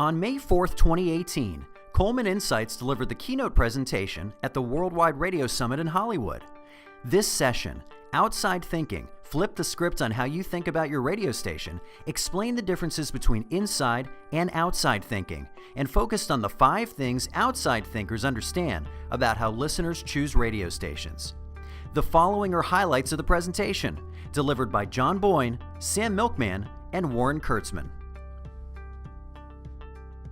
On May 4th, 2018, Coleman Insights delivered the keynote presentation at the Worldwide Radio Summit in Hollywood. This session, Outside Thinking, flipped the script on how you think about your radio station, explained the differences between inside and outside thinking, and focused on the 5 things outside thinkers understand about how listeners choose radio stations. The following are highlights of the presentation, delivered by John Boyne, Sam Milkman, and Warren Kurtzman.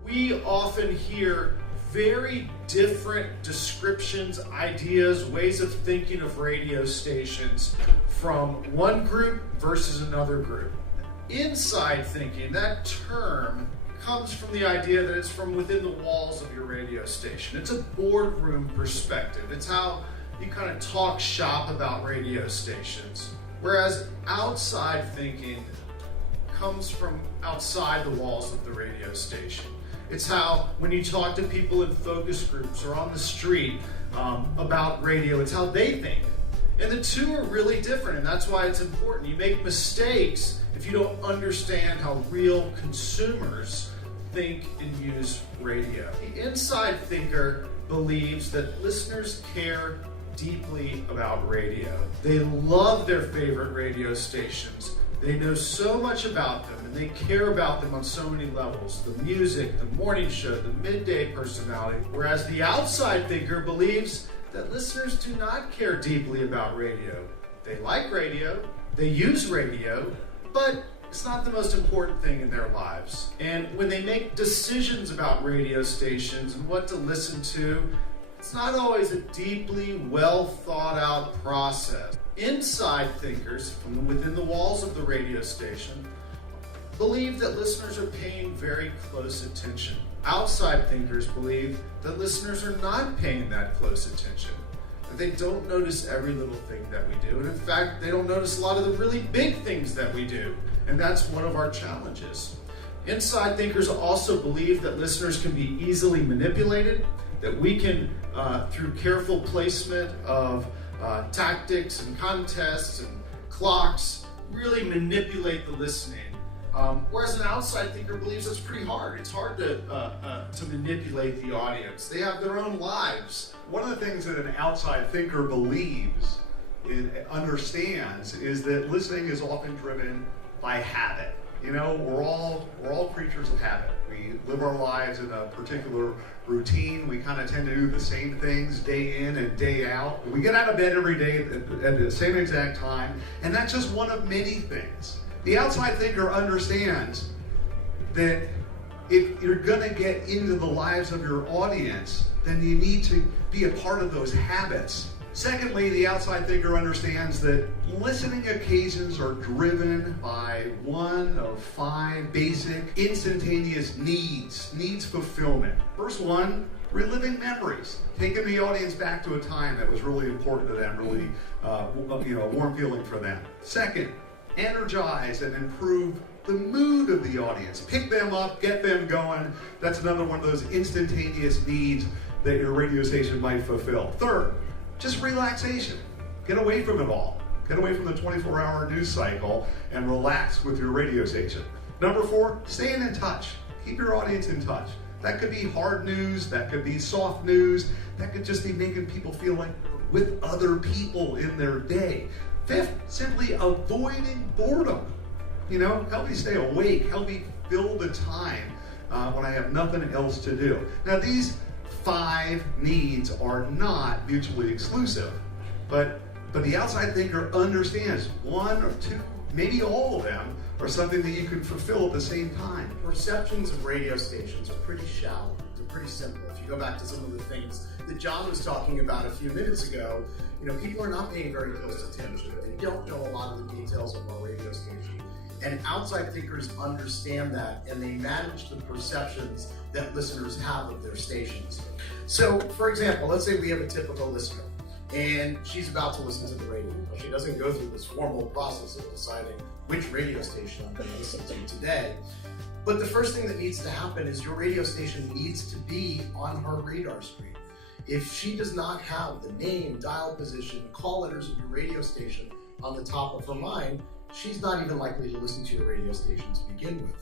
We often hear very different descriptions, ideas, ways of thinking of radio stations from one group versus another group. Inside thinking, that term comes from the idea that it's from within the walls of your radio station. It's a boardroom perspective. It's how you kind of talk shop about radio stations. Whereas outside thinking comes from outside the walls of the radio station. It's how, when you talk to people in focus groups or on the street about radio, it's how they think. And the two are really different, and that's why it's important. You make mistakes if you don't understand how real consumers think and use radio. The inside thinker believes that listeners care deeply about radio. They love their favorite radio stations. They know so much about them, and they care about them on so many levels. The music, the morning show, the midday personality. Whereas the outside thinker believes that listeners do not care deeply about radio. They like radio, they use radio, but it's not the most important thing in their lives. And when they make decisions about radio stations and what to listen to, it's not always a deeply well thought out process. Inside thinkers, from within the walls of the radio station, believe that listeners are paying very close attention. Outside thinkers believe that listeners are not paying that close attention, that they don't notice every little thing that we do, and in fact, they don't notice a lot of the really big things that we do, and that's one of our challenges. Inside thinkers also believe that listeners can be easily manipulated, that we can, through careful placement of tactics and contests and clocks, really manipulate the listening. Whereas an outside thinker believes that's pretty hard. It's hard to manipulate the audience. They have their own lives. One of the things that an outside thinker believes and understands is that listening is often driven by habit. You know, we're all creatures of habit. We live our lives in a particular routine. We kind of tend to do the same things day in and day out. We get out of bed every day at the same exact time, and that's just one of many things. The outside thinker understands that if you're going to get into the lives of your audience, then you need to be a part of those habits. Secondly, the outside thinker understands that listening occasions are driven by one of 5 basic instantaneous needs fulfillment. First one, reliving memories, taking the audience back to a time that was really important to them, really a warm feeling for them. Second, energize and improve the mood of the audience. Pick them up, get them going. That's another one of those instantaneous needs that your radio station might fulfill. Third, just relaxation. Get away from it all. Get away from the 24-hour news cycle and relax with your radio station. Number 4, staying in touch. Keep your audience in touch. That could be hard news, that could be soft news, that could just be making people feel like they're with other people in their day. 5th, simply avoiding boredom. You know, help me stay awake, help me fill the time when I have nothing else to do. Now these 5 needs are not mutually exclusive, but the outside thinker understands 1 or 2, maybe all of them are something that you can fulfill at the same time. Perceptions of radio stations are pretty shallow. They're pretty simple. If you go back to some of the things that John was talking about a few minutes ago, you know, people are not paying very close attention. They don't know a lot of the details of our radio station. And outside thinkers understand that, and they manage the perceptions that listeners have of their stations. So, for example, let's say we have a typical listener, and she's about to listen to the radio, but she doesn't go through this formal process of deciding which radio station I'm going to listen to today. But the first thing that needs to happen is your radio station needs to be on her radar screen. If she does not have the name, dial position, call letters of your radio station on the top of her mind, she's not even likely to listen to your radio station to begin with.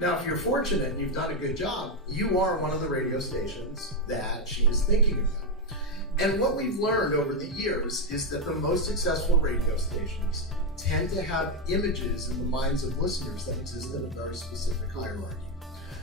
Now, if you're fortunate and you've done a good job, you are one of the radio stations that she is thinking about. And what we've learned over the years is that the most successful radio stations tend to have images in the minds of listeners that exist in a very specific hierarchy.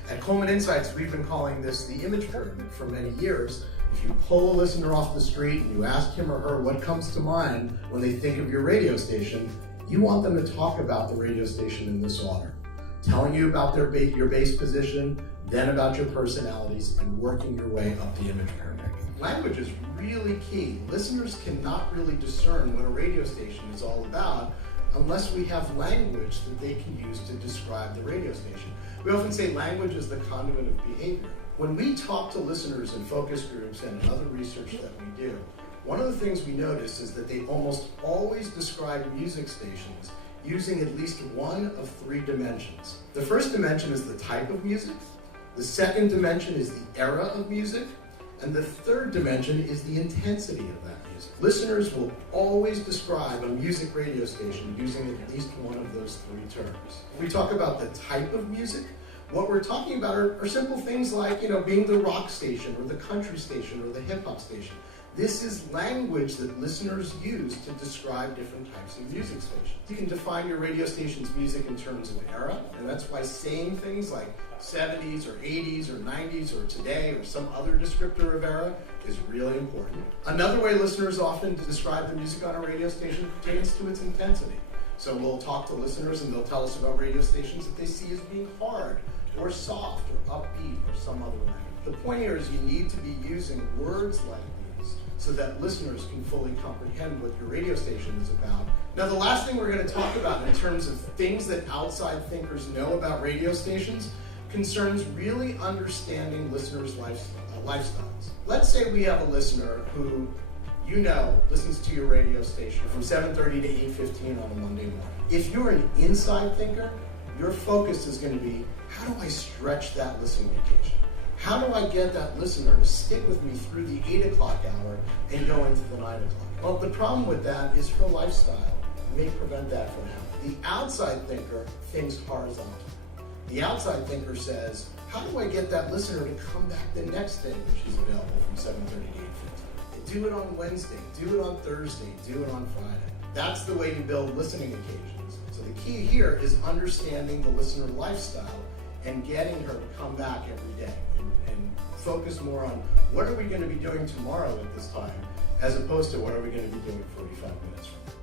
At Coleman Insights, we've been calling this the image pyramid for many years. If you pull a listener off the street and you ask him or her what comes to mind when they think of your radio station, you want them to talk about the radio station in this order. Telling you about your base position, then about your personalities, and working your way up the image pyramid. Language is really key. Listeners cannot really discern what a radio station is all about unless we have language that they can use to describe the radio station. We often say language is the conduit of behavior. When we talk to listeners in focus groups and in other research that we do, one of the things we notice is that they almost always describe music stations using at least one of three dimensions. The first dimension is the type of music, the second dimension is the era of music, and the third dimension is the intensity of that music. Listeners will always describe a music radio station using at least one of those three terms. When we talk about the type of music, what we're talking about are simple things like, being the rock station or the country station or the hip hop station. This is language that listeners use to describe different types of music stations. You can define your radio station's music in terms of era, and that's why saying things like 70s or 80s or 90s or today or some other descriptor of era is really important. Another way listeners often describe the music on a radio station pertains to its intensity. So we'll talk to listeners and they'll tell us about radio stations that they see as being hard or soft or upbeat or some other language. The point here is you need to be using words like these so that listeners can fully comprehend what your radio station is about. Now, the last thing we're going to talk about in terms of things that outside thinkers know about radio stations concerns really understanding listeners' lifestyles. Let's say we have a listener who listens to your radio station from 7:30 to 8:15 on a Monday morning. If you're an inside thinker, your focus is going to be, how do I stretch that listening occasion? How do I get that listener to stick with me through the 8 o'clock hour and go into the 9 o'clock? Well, the problem with that is her lifestyle may prevent that from happening. The outside thinker thinks horizontally. The outside thinker says, how do I get that listener to come back the next day when she's available from 7:30 to 8:15? Do it on Wednesday, do it on Thursday, do it on Friday. That's the way you build listening occasions. So the key here is understanding the listener lifestyle and getting her to come back every day and focus more on what are we going to be doing tomorrow at this time as opposed to what are we going to be doing 45 minutes from now.